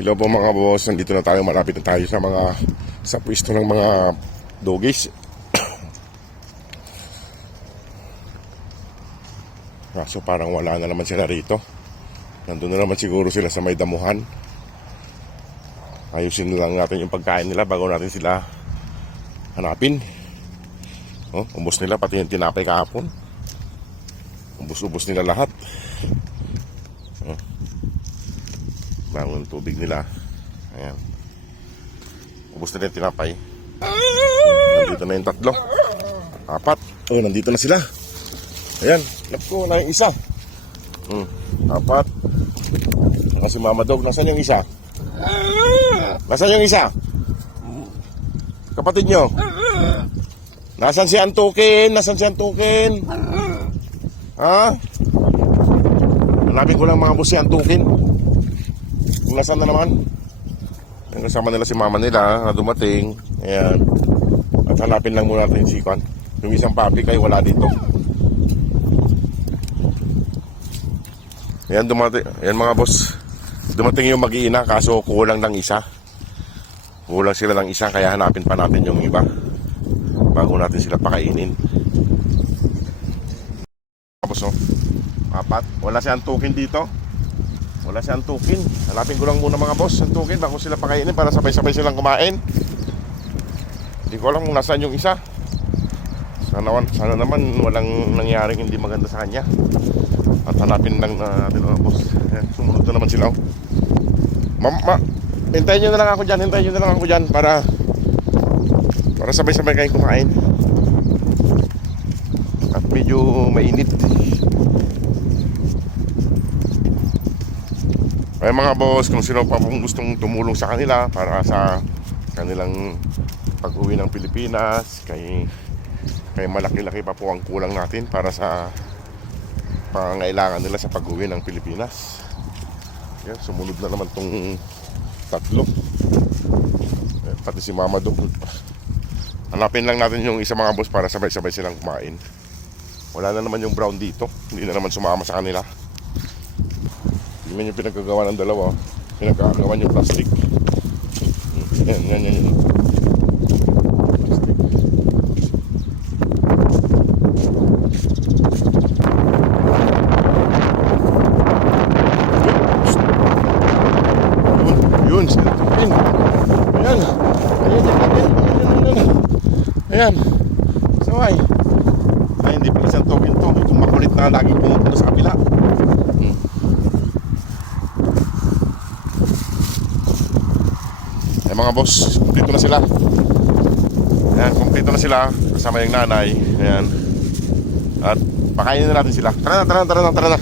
Hello po mga boss, nandito na tayo, malapit na tayo sa pwesto ng mga doggies. Kaso parang wala na naman sila rito. Nandun na naman siguro sila sa may damuhan. Ayusin lang natin yung pagkain nila bago natin sila hanapin. Ubos nila pati yung tinapay kahapon. Ubos nila lahat. Bangon ng tubig nila. Ayan. Ubos na rin tinapay. Nandito na yung tatlo. Apat. Nandito na sila. Ayan. Naku, wala yung isa. Apat. Kasi Mama Dog, nasaan yung isa? Nasaan yung isa? Kapatid nyo? Nasaan si Antukin? Nasaan si Antukin? Ha? Hanapin ko lang mga boss si Antukin. Nasaan na naman? Yung kasama nila si mama nila na dumating. Ayan. At hanapin lang muna natin si Kwan. Yung isang papi kayo wala dito. Ayan dumating. Ayan mga boss. Dumating yung mag-iina kaso kulang ng isa. Kulang sila ng isa kaya hanapin pa natin yung iba bago natin sila pakainin. Tapos apat. Wala si Antukin dito. Wala si Antukin. Hanapin ko lang muna mga boss Antukin bago sila pakainin para sabay-sabay silang kumain. Hindi ko alam kung nasaan yung isa. Sana naman walang nangyaring hindi maganda sa kanya. At hanapin lang natin mga boss. Sumunod na naman sila. Hintayin nyo na lang ako dyan para sabay-sabay kayong kumain. At medyo mainit. Ay mga boss, kung sino pa pong gustong tumulong sa kanila para sa kanilang pag-uwi ng Pilipinas, kay malaki-laki pa po ang kulang natin para sa pangangailangan nila sa pag-uwi ng Pilipinas. Yan, sumunod na naman tong tatlo. Pati si Mama Dog. Hanapin lang natin yung isa mga boss para sabay-sabay silang kumain. Wala na naman yung brown dito. Hindi na naman sumama sa kanila. Tingnan yung pinagkagawa ng dalawa. Pinagkagawa yung plastic. Yan. Yun, sila Tukin. Ayan. Saway. Ay, hindi pa isang Tukin to. Itong makulit na lagi pumupunta sa kapila. Mga boss, kumpleto na sila. Ayan, kumpleto na sila. Kasama yung nanay. Ayan. At pakainin na natin sila. Tara na.